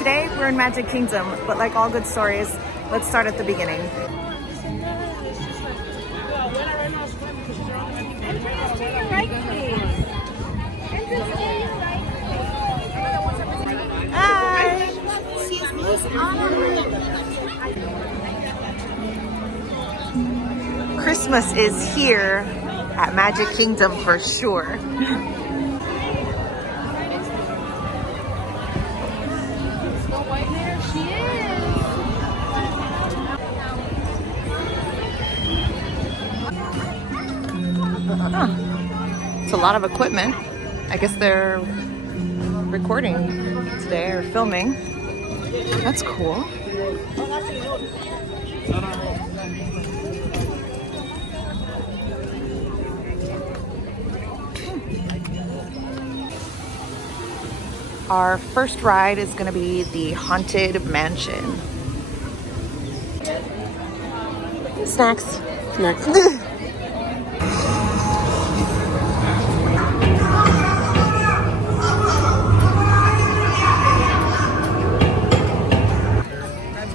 Today we're in Magic Kingdom, but like all good stories, let's start at the beginning. Hi! Christmas is here at Magic Kingdom for sure. It's a lot of equipment. I guess they're recording today or filming. That's cool. Our first ride is going to be the Haunted Mansion. Snacks. Snacks.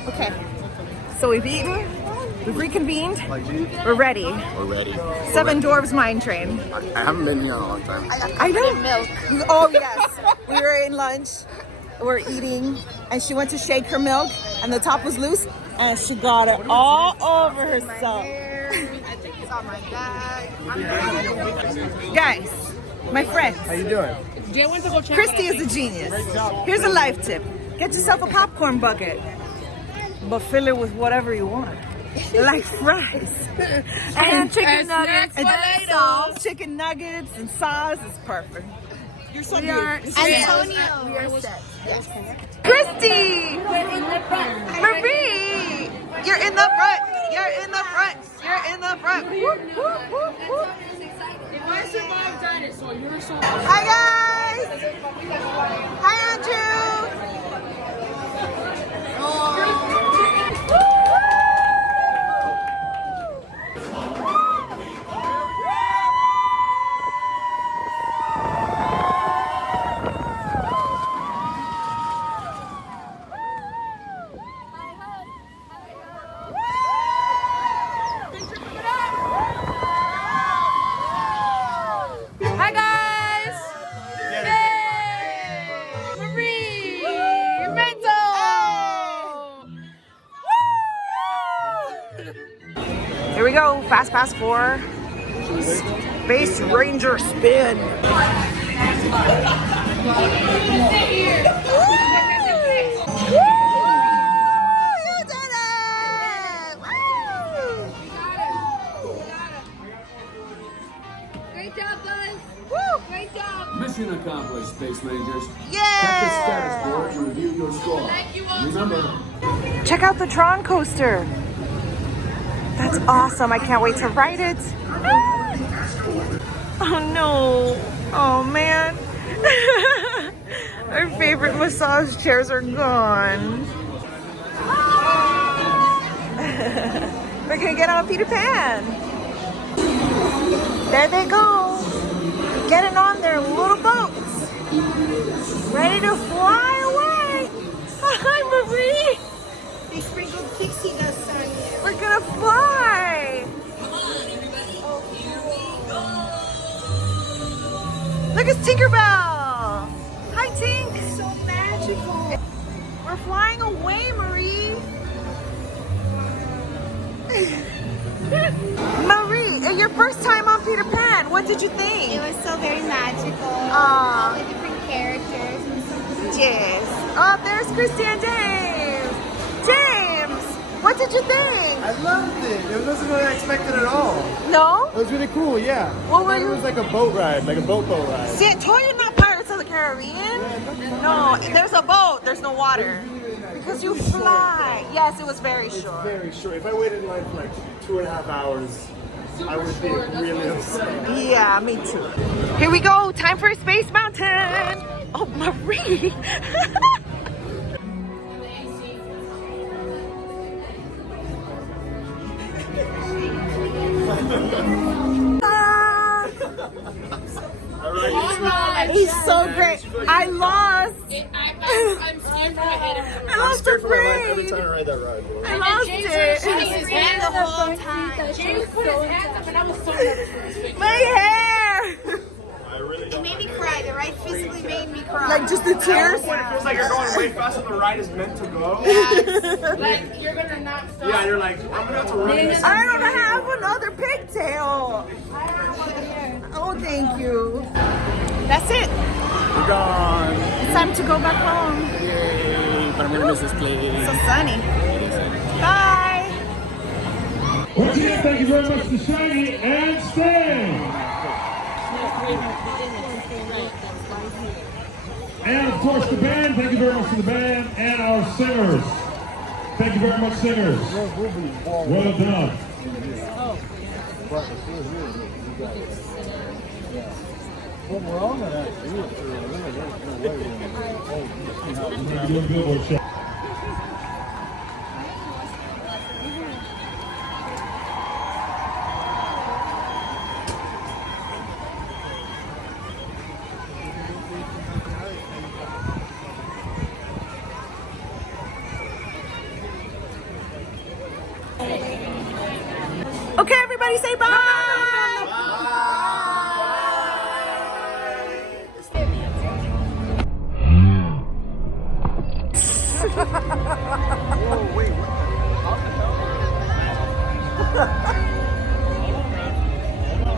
Okay, so we've eaten, we've reconvened, we're ready. We're ready. Seven Dwarves Mine Train. I haven't been here in a long time. I know. Milk. Oh yes, we were in lunch, we're eating, and she went to shake her milk, and the top was loose, and she got it all over herself. I think it's on my bag. Guys, my friends, How you doing? Christy is a genius. Here's a life tip. Get yourself a popcorn bucket, but fill it with whatever you want. Like fries. And chicken nuggets. And sauce. Chicken nuggets and sauce is perfect. You're so good. Antonio. We are set. Yes. Christy! Marie! You're in the front. You're in the front. You're in the front. Whoop, whoop, whoop, whoop. If I survive dinosaur, you're so. Hi guys! Hi Andrew! Hi guys! Yay! Marie! Mental! Here we go, Fast Pass 4. Space Ranger spin. Great job, Buzz. Great job. Mission accomplished, Space Rangers. Yeah! Check the status board to review your score. Thank you all. Remember, Check out the Tron coaster. That's awesome. I can't wait to ride it. Oh no. Oh man. Our favorite massage chairs are gone. We're gonna get on Peter Pan. There they go. Getting on their little boats. Ready to fly away. Hi Marie. They sprinkled pixie dust on you. We're gonna fly! Look, it's Tinkerbell! Hi, Tink! So magical. We're flying away, Marie! Marie, your first time on Peter Pan, what did you It think? was so very magical. Aw. All the different characters. Yes. Oh, there's Christy and James! James! What did you think? I loved it. It wasn't what I expected at all. No? It was really cool, yeah. What I were thought you- It was like a boat ride, like a boat ride. See, I told you not Pirates of the Caribbean. No, there's a boat, there's no water. Because you fly. Yes, it was very short. Very short. If I waited in line for like 2.5 hours, I would be really upset. Yeah, me too. Here we go. Time for Space Mountain. Oh, Marie. He's so great. I lost. I'm scared for my head. lost a Every braid. time I ride that ride, bro. I lost it. ran the whole time. James put his hands up and I was so nervous for his face. My hair. I really It don't. made me cry. The ride physically made me cry. Like just the tears. When it feels like you're going way faster than the ride is meant to go. Like, you're gonna not stop. Yeah, you're like, I'm gonna have to run this. I don't have another pigtail. Oh, thank you. That's it. We're gone. It's time to go back home. Yay. But I'm gonna miss this place. So sunny. Bye. Once again, thank you very much to Shaggy and Sting. And of course the band, thank you very much to the band and our singers. Thank you very much, singers. Well done. You're doing good, boy, Shaggy. Okay, everybody say bye.